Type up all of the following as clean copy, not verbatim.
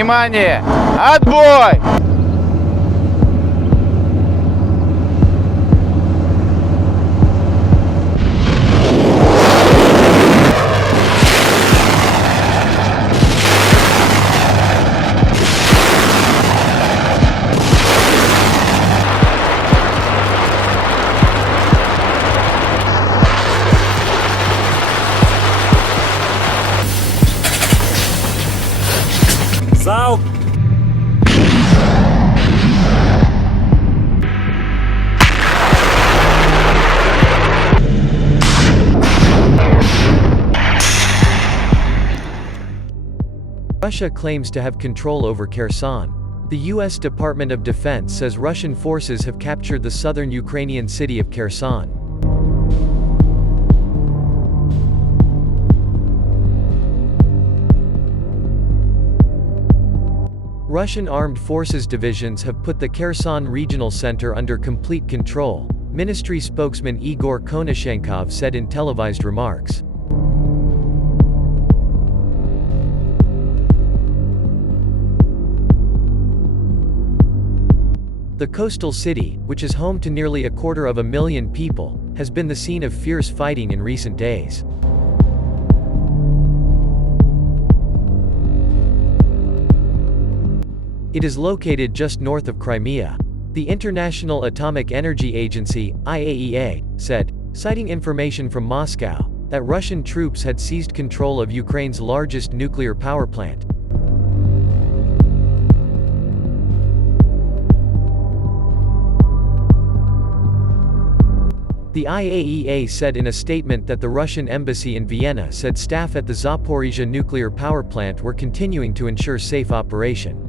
Внимание! Отбой! Залп! Russia claims to have control over Kherson. The U.S. Department of Defense says Russian forces have captured the southern Ukrainian city of Kherson. Russian armed forces divisions have put the Kherson Regional Center under complete control, ministry spokesman Igor Konashenkov said in televised remarks. The coastal city, which is home to nearly 250,000 people, has been the scene of fierce fighting in recent days. It is located just north of Crimea. The International Atomic Energy Agency, IAEA, said, citing information from Moscow, that Russian troops had seized control of Ukraine's largest nuclear power plant. The IAEA said in a statement that the Russian embassy in Vienna said staff at the Zaporizhzhia nuclear power plant were continuing to ensure safe operation.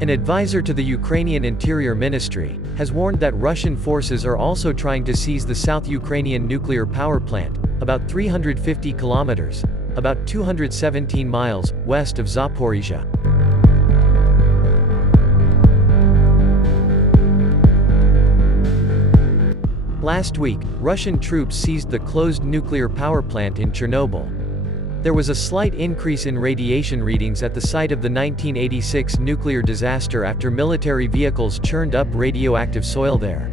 An advisor to the Ukrainian Interior Ministry has warned that Russian forces are also trying to seize the South Ukrainian nuclear power plant, about 350 kilometers, about 217 miles, west of Zaporizhzhia. Last week, Russian troops seized the closed nuclear power plant in Chernobyl. There was a slight increase in radiation readings at the site of the 1986 nuclear disaster after military vehicles churned up radioactive soil there.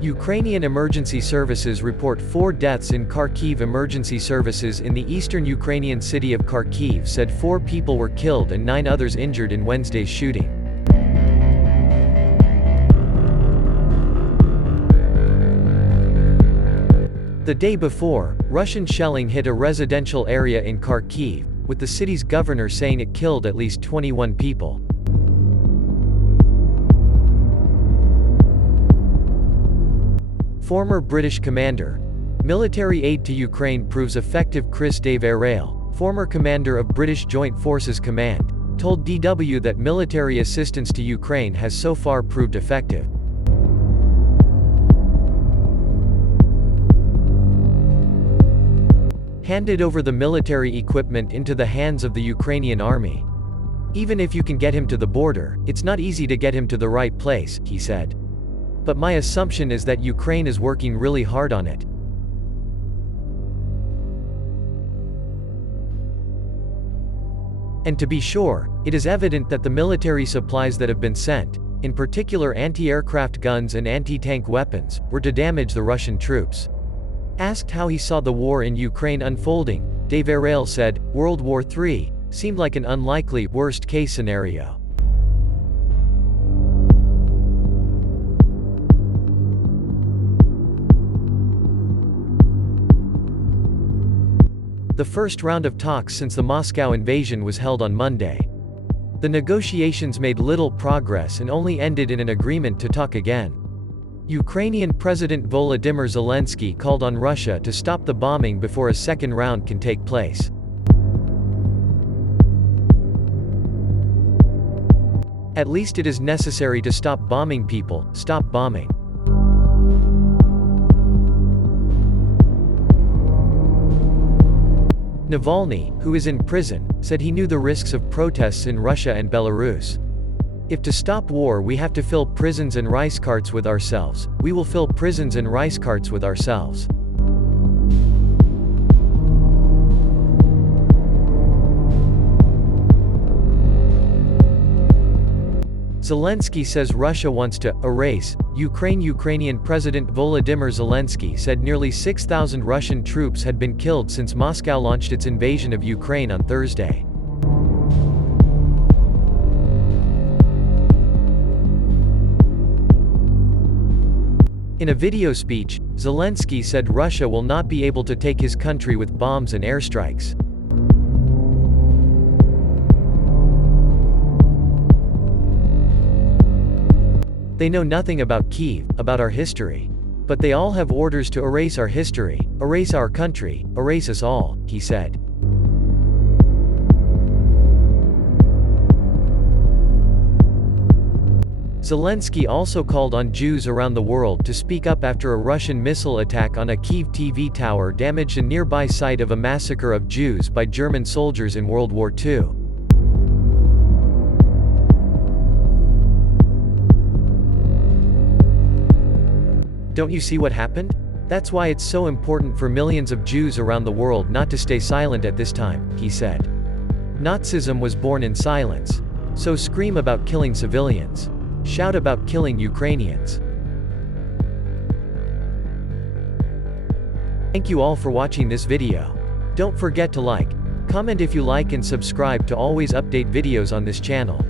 Ukrainian emergency services report 4 deaths in Kharkiv. Emergency services in the eastern Ukrainian city of Kharkiv said 4 people were killed and 9 others injured in Wednesday's shooting. The day before, Russian shelling hit a residential area in Kharkiv, with the city's governor saying it killed at least 21 people. Former British commander, military aid to Ukraine proves effective. Chris Deverell, former commander of British Joint Forces Command, told DW that military assistance to Ukraine has so far proved effective. Handed over the military equipment into the hands of the Ukrainian army. Even if you can get him to the border, it's not easy to get him to the right place, he said. But my assumption is that Ukraine is working really hard on it. And to be sure, it is evident that the military supplies that have been sent, in particular anti-aircraft guns and anti-tank weapons, were to damage the Russian troops. Asked how he saw the war in Ukraine unfolding, Deverell said, World War III seemed like an unlikely, worst-case scenario. The first round of talks since the Moscow invasion was held on Monday. The negotiations made little progress and only ended in an agreement to talk again. Ukrainian President Volodymyr Zelensky called on Russia to stop the bombing before a second round can take place. At least it is necessary to stop bombing people, stop bombing. Navalny, who is in prison, said he knew the risks of protests in Russia and Belarus. If to stop war we have to fill prisons and rice carts with ourselves, we will fill prisons and rice carts with ourselves. Zelensky says Russia wants to erase Ukraine. Ukrainian President Volodymyr Zelensky said nearly 6,000 Russian troops had been killed since Moscow launched its invasion of Ukraine on Thursday. In a video speech, Zelensky said Russia will not be able to take his country with bombs and airstrikes. They know nothing about Kyiv, about our history. But they all have orders to erase our history, erase our country, erase us all, he said. Zelensky also called on Jews around the world to speak up after a Russian missile attack on a Kyiv TV tower damaged a nearby site of a massacre of Jews by German soldiers in World War II. Don't you see what happened? That's why it's so important for millions of Jews around the world not to stay silent at this time, he said. Nazism was born in silence. So scream about killing civilians. Shout about killing Ukrainians. Thank you all for watching this video. Don't forget to like, comment if you like and subscribe to always update videos on this channel.